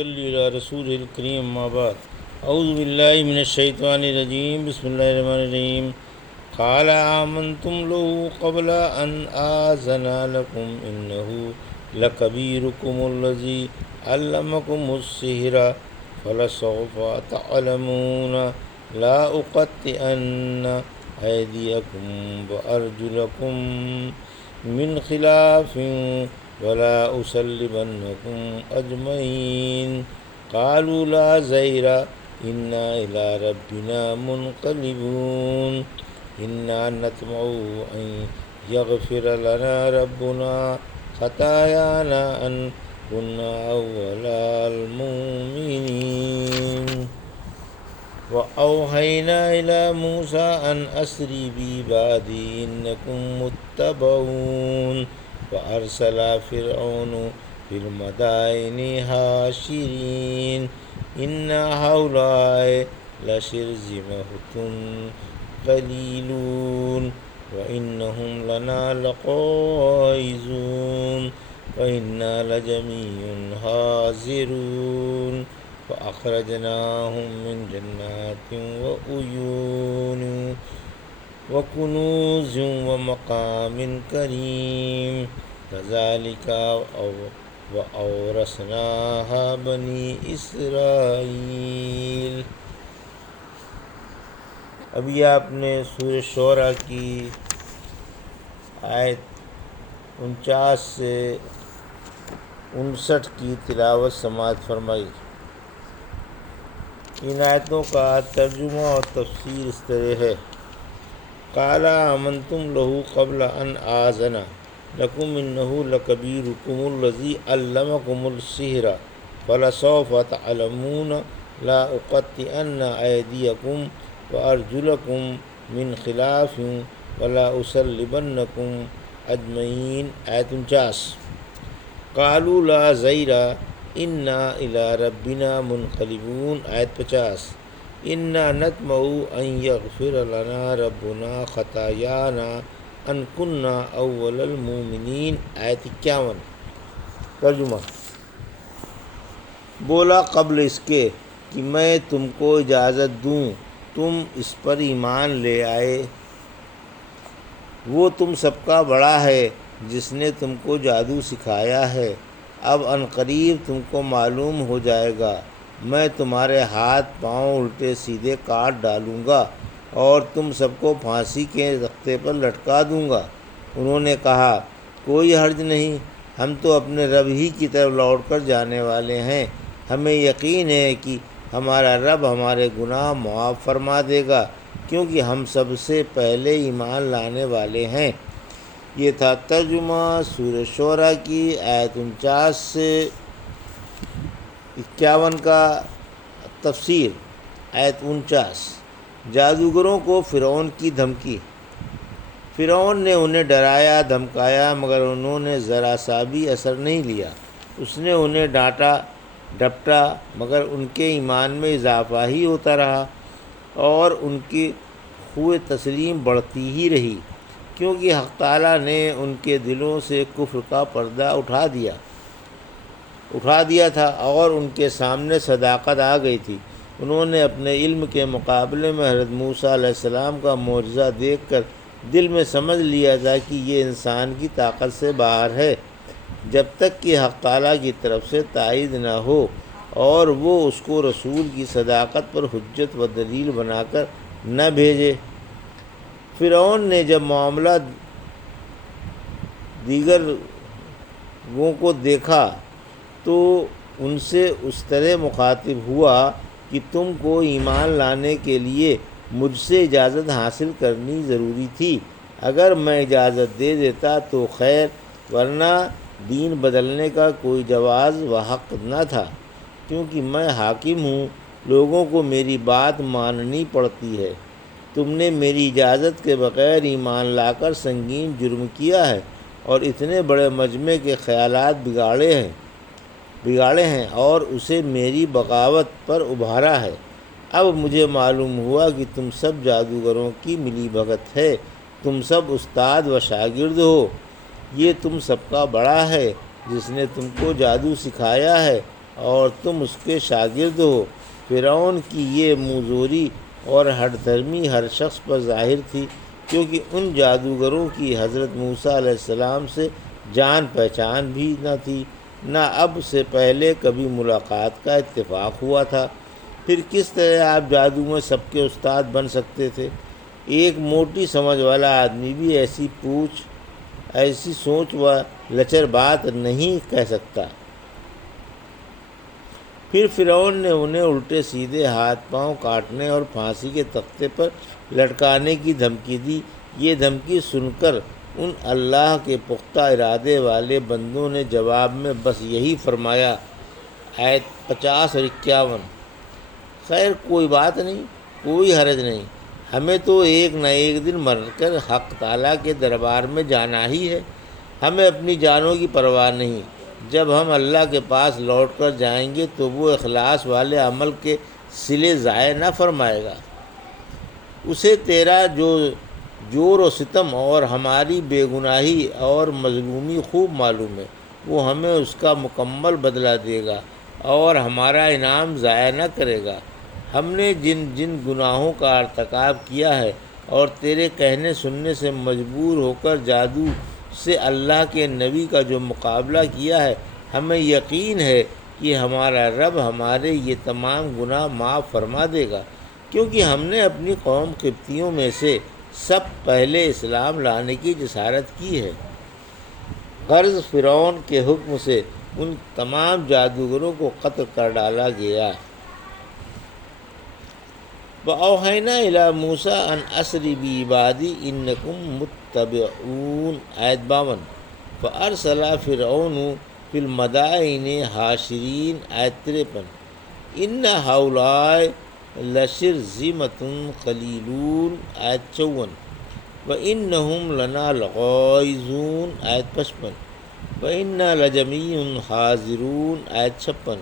صلی علی رسول الکریم اما بعد اعوذ باللہ من الشیطان الرجیم بسم اللہ الرحمن الرحیم قال آمنتم له قبل ان آذن لكم انه لكبيركم الذي علمكم السحر فلسوف تعلمون لا أقطعن أيديكم وأرجلكم من خلاف ولا أصلبنكم أجمعين قالوا لا زير إنا إلى ربنا منقلبون إنا نطمع أن يغفر لنا ربنا خطايانا أن كنا أول المؤمنين وأوحينا إلى موسى أن أسري بعبادي إنكم متبعون وأرسل فرعون في المدائن حاشرين إن هؤلاء لشرذمة قليلون وإنهم لنا لغائظون وإنا لجميع حاذرون فأخرجناهم من جنات وعيون وكنوز ومقام كريم كذلك وأورثناها بني إسرائيل۔ ابھی آپ نے سورہ شعراء کی آیت 49 سے 59 کی تلاوت سماعت فرمائی۔ ان آیتوں کا ترجمہ اور تفسیر اس طرح ہے: قال آمنتم له قبل ان آذن لكم انه لكبيركم الذي علمكم السحر فلسوف تعلمون لا أقطعن أيديكم وأرجلكم من خلاف ولا أصلبنكم أجمعين۔ آیت 49۔ قالوا لا زير إنا إلى ربنا منقلبون۔ آیت 50۔ إنا نطمع أن يغفر لنا ربنا خطايانا أن كنا أول المؤمنين۔ آیت 51۔ ترجمہ: بولا قبل اس کے کہ میں تم کو اجازت دوں تم اس پر ایمان لے آئے، وہ تم سب کا بڑا ہے جس نے تم کو جادو سکھایا ہے۔ اب عن قریب تم کو معلوم ہو جائے گا، میں تمہارے ہاتھ پاؤں الٹے سیدھے کاٹ ڈالوں گا اور تم سب کو پھانسی کے تختے پر لٹکا دوں گا۔ انہوں نے کہا، کوئی حرج نہیں، ہم تو اپنے رب ہی کی طرف لوٹ کر جانے والے ہیں، ہمیں یقین ہے کہ ہمارا رب ہمارے گناہ معاف فرما دے گا کیونکہ ہم سب سے پہلے ایمان لانے والے ہیں۔ یہ تھا ترجمہ سورہ شعراء کی آیت 49 سے 51 کا۔ تفسیر۔ آیت 49۔ جادوگروں کو فرعون کی دھمکی۔ فرعون نے انہیں ڈرایا دھمکایا مگر انہوں نے ذرا سا بھی اثر نہیں لیا۔ اس نے انہیں ڈانٹا ڈپٹا مگر ان کے ایمان میں اضافہ ہی ہوتا رہا اور ان کی خوہ تسلیم بڑھتی ہی رہی، کیونکہ حق تعالیٰ نے ان کے دلوں سے کفر کا پردہ اٹھا دیا تھا اور ان کے سامنے صداقت آ گئی تھی۔ انہوں نے اپنے علم کے مقابلے میں حضرت موسیٰ علیہ السلام کا معجزہ دیکھ کر دل میں سمجھ لیا تھا کہ یہ انسان کی طاقت سے باہر ہے، جب تک کہ حق تعالیٰ کی طرف سے تائید نہ ہو اور وہ اس کو رسول کی صداقت پر حجت و دلیل بنا کر نہ بھیجے۔ فرعون نے جب معاملہ دیگروں کو دیکھا تو ان سے اس طرح مخاطب ہوا کہ تم کو ایمان لانے کے لیے مجھ سے اجازت حاصل کرنی ضروری تھی، اگر میں اجازت دے دیتا تو خیر، ورنہ دین بدلنے کا کوئی جواز و حق نہ تھا، کیونکہ میں حاکم ہوں، لوگوں کو میری بات ماننی پڑتی ہے۔ تم نے میری اجازت کے بغیر ایمان لا کر سنگین جرم کیا ہے اور اتنے بڑے مجمع کے خیالات بگاڑے ہیں اور اسے میری بغاوت پر ابھارا ہے۔ اب مجھے معلوم ہوا کہ تم سب جادوگروں کی ملی بھگت ہے، تم سب استاد و شاگرد ہو، یہ تم سب کا بڑا ہے جس نے تم کو جادو سکھایا ہے، اور تم اس کے شاگرد ہو۔ فرعون کی یہ منہ زوری اور ہٹ دھرمی ہر شخص پر ظاہر تھی، کیونکہ ان جادوگروں کی حضرت موسیٰ علیہ السلام سے جان پہچان بھی نہ تھی، نہ اب سے پہلے کبھی ملاقات کا اتفاق ہوا تھا۔ پھر کس طرح آپ جادو میں سب کے استاد بن سکتے تھے؟ ایک موٹی سمجھ والا آدمی بھی ایسی سوچ و لچر بات نہیں کہہ سکتا۔ پھر فرعون نے انہیں الٹے سیدھے ہاتھ پاؤں کاٹنے اور پھانسی کے تختے پر لٹکانے کی دھمکی دی۔ یہ دھمکی سن کر ان اللہ کے پختہ ارادے والے بندوں نے جواب میں بس یہی فرمایا، آیت 50 اور 51۔ خیر کوئی بات نہیں، کوئی حرج نہیں، ہمیں تو ایک نہ ایک دن مر کر حق تعالیٰ کے دربار میں جانا ہی ہے، ہمیں اپنی جانوں کی پرواہ نہیں۔ جب ہم اللہ کے پاس لوٹ کر جائیں گے تو وہ اخلاص والے عمل کے صلے ضائع نہ فرمائے گا۔ اسے تیرا جو جور و ستم اور ہماری بے گناہی اور مظلومی خوب معلوم ہے، وہ ہمیں اس کا مکمل بدلہ دے گا اور ہمارا انعام ضائع نہ کرے گا۔ ہم نے جن جن گناہوں کا ارتکاب کیا ہے اور تیرے کہنے سننے سے مجبور ہو کر جادو سے اللہ کے نبی کا جو مقابلہ کیا ہے، ہمیں یقین ہے کہ ہمارا رب ہمارے یہ تمام گناہ معاف فرما دے گا، کیونکہ ہم نے اپنی قوم قبطیوں میں سے سب پہلے اسلام لانے کی جسارت کی ہے۔ غرض فرعون کے حکم سے ان تمام جادوگروں کو قتل کر ڈالا گیا۔ وَأَوْحَيْنَا إِلَىٰ مُوسَىٰ أَنْ أَسْرِ بِعِبَادِي إِنَّكُمْ مُتَّبَعُونَ آیت 52۔ فَأَرْسَلَ فِرْعَوْنُ فِي الْمَدَائِنِ حَاشِرِينَ آیت 53۔ إِنَّ هَٰؤُلَاءِ لَشِرْذِمَةٌ قَلِيلُونَ آیت 54۔ وَإِنَّهُمْ لَنَا لَغَائِظُونَ آیت 55۔ وَإِنَّا لَجَمِيعٌ حَاذِرُونَ آیت 56۔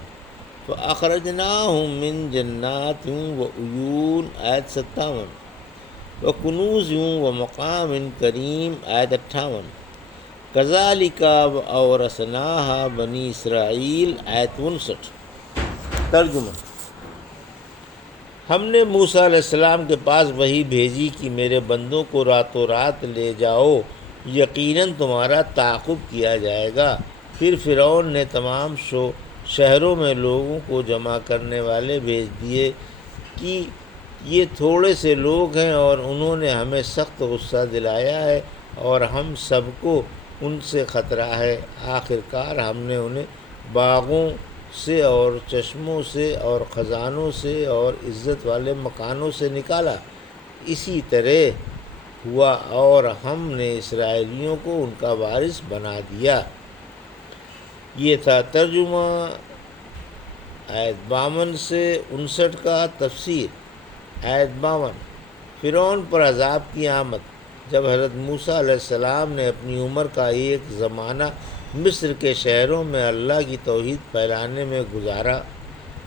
فَأَخْرَجْنَاهُمْ مِنْ جَنَّاتٍ وَعُيُونٍ آیت 57۔ وَكُنُوزٍ وَمَقَامٍ كَرِيمٍ آیت 58۔ كَذَٰلِكَ وَأَوْرَثْنَاهَا بَنِي إِسرَائِیلَ آیت 59۔ ترجمہ: ہم نے موسیٰ علیہ السلام کے پاس وحی بھیجی کہ میرے بندوں کو راتوں رات لے جاؤ، یقیناً تمہارا تعاقب کیا جائے گا۔ پھر فرعون نے تمام شہروں میں لوگوں کو جمع کرنے والے بھیج دیے کہ یہ تھوڑے سے لوگ ہیں اور انہوں نے ہمیں سخت غصہ دلایا ہے اور ہم سب کو ان سے خطرہ ہے۔ آخر کار ہم نے انہیں باغوں سے اور چشموں سے اور خزانوں سے اور عزت والے مکانوں سے نکالا۔ اسی طرح ہوا اور ہم نے اسرائیلیوں کو ان کا وارث بنا دیا۔ یہ تھا ترجمہ آیت 52 سے 59 کا۔ تفسیر آیت 52۔ فرعون پر عذاب کی آمد۔ جب حضرت موسیٰ علیہ السلام نے اپنی عمر کا ایک زمانہ مصر کے شہروں میں اللہ کی توحید پھیلانے میں گزارا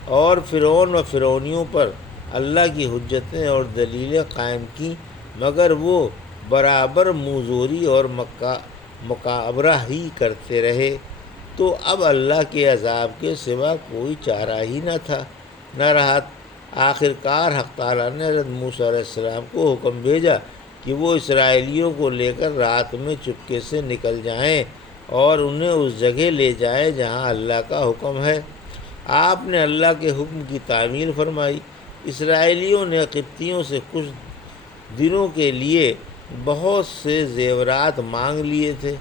اور فرعون و فرعونیوں پر اللہ کی حجتیں اور دلیلیں قائم کیں، مگر وہ برابر منہ زوری اور مکابرہ ہی کرتے رہے، تو اب اللہ کے عذاب کے سوا کوئی چارہ ہی نہ رہا۔ آخر کار حق تعالیٰ نے حضرت موسیٰ علیہ السلام کو حکم بھیجا کہ وہ اسرائیلیوں کو لے کر رات میں چپکے سے نکل جائیں اور انہیں اس جگہ لے جائیں جہاں اللہ کا حکم ہے۔ آپ نے اللہ کے حکم کی تعمیل فرمائی۔ اسرائیلیوں نے قبطیوں سے کچھ دنوں کے لیے بہت سے زیورات مانگ لیے تھے۔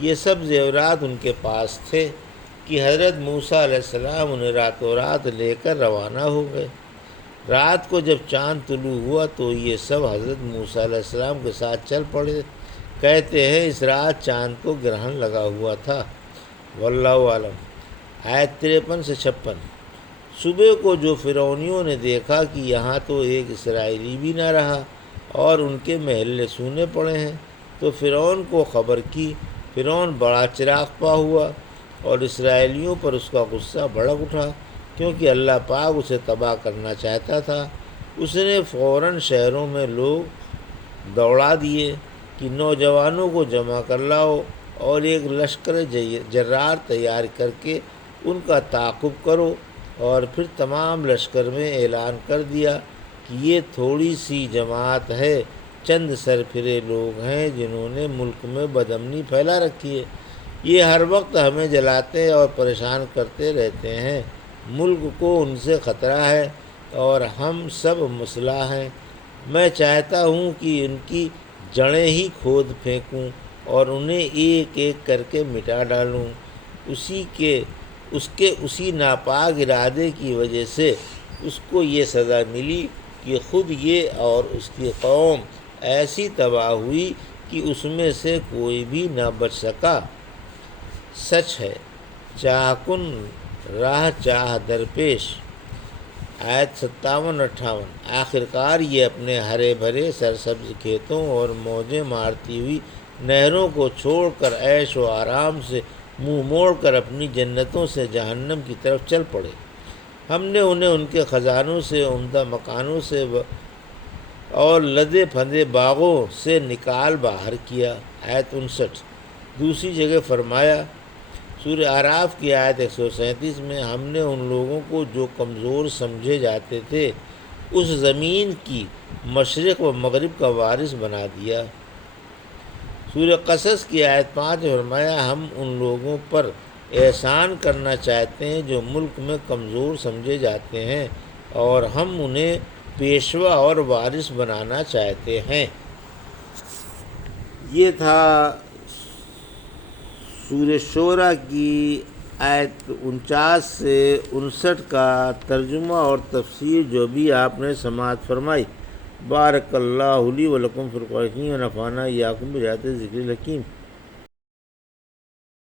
یہ سب زیورات ان کے پاس تھے کہ حضرت موسیٰ علیہ السلام انہیں راتوں رات لے کر روانہ ہو گئے۔ رات کو جب چاند طلوع ہوا تو یہ سب حضرت موسیٰ علیہ السلام کے ساتھ چل پڑے۔ کہتے ہیں اس رات چاند کو گرہن لگا ہوا تھا۔ واللہ عالم۔ آیت 53 سے 56۔ صبح کو جو فرعونیوں نے دیکھا کہ یہاں تو ایک اسرائیلی بھی نہ رہا اور ان کے محلے سونے پڑے ہیں، تو فرعون کو خبر کی۔ فرعون بڑا چراغپا ہوا اور اسرائیلیوں پر اس کا غصہ بھڑک اٹھا، کیونکہ اللہ پاک اسے تباہ کرنا چاہتا تھا۔ اس نے فوراً شہروں میں لوگ دوڑا دیے کہ نوجوانوں کو جمع کر لاؤ اور ایک لشکر جرار تیار کر کے ان کا تعاقب کرو۔ اور پھر تمام لشکر میں اعلان کر دیا کہ یہ تھوڑی سی جماعت ہے، چند سرفرے لوگ ہیں جنہوں نے ملک میں بدامنی پھیلا رکھی ہے۔ یہ ہر وقت ہمیں جلاتے اور پریشان کرتے رہتے ہیں۔ ملک کو ان سے خطرہ ہے اور ہم سب مسلح ہیں۔ میں چاہتا ہوں کہ ان کی جڑیں ہی کھود پھینکوں اور انہیں ایک ایک کر کے مٹا ڈالوں۔ اس کے اسی ناپاک ارادے کی وجہ سے اس کو یہ سزا ملی کہ خود یہ اور اس کی قوم ایسی تباہ ہوئی کہ اس میں سے کوئی بھی نہ بچ سکا۔ سچ ہے، چاہ کن راہ چاہ درپیش۔ آیت 57-58۔ آخرکار یہ اپنے ہرے بھرے سرسبز کھیتوں اور موجیں مارتی ہوئی نہروں کو چھوڑ کر عیش و آرام سے منہ موڑ کر اپنی جنتوں سے جہنم کی طرف چل پڑے۔ ہم نے انہیں ان کے خزانوں سے، عمدہ مکانوں سے اور لدے پھندے باغوں سے نکال باہر کیا۔ آیت 59۔ دوسری جگہ فرمایا، سورہ اعراف کی آیت 137 میں، ہم نے ان لوگوں کو جو کمزور سمجھے جاتے تھے اس زمین کی مشرق و مغرب کا وارث بنا دیا۔ سورہ قصص کی آیت 5 میں فرمایا، ہم ان لوگوں پر احسان کرنا چاہتے ہیں جو ملک میں کمزور سمجھے جاتے ہیں اور ہم انہیں پیشوا اور وارث بنانا چاہتے ہیں۔ یہ تھا سورہ شورى کی آیت 49 سے 59 کا ترجمہ اور تفسیر جو بھی آپ نے سماعت فرمائی۔ بارک اللہ لی و لکم فی القرآن و نفعنا ایاکم بآیات الذکر الحکیم۔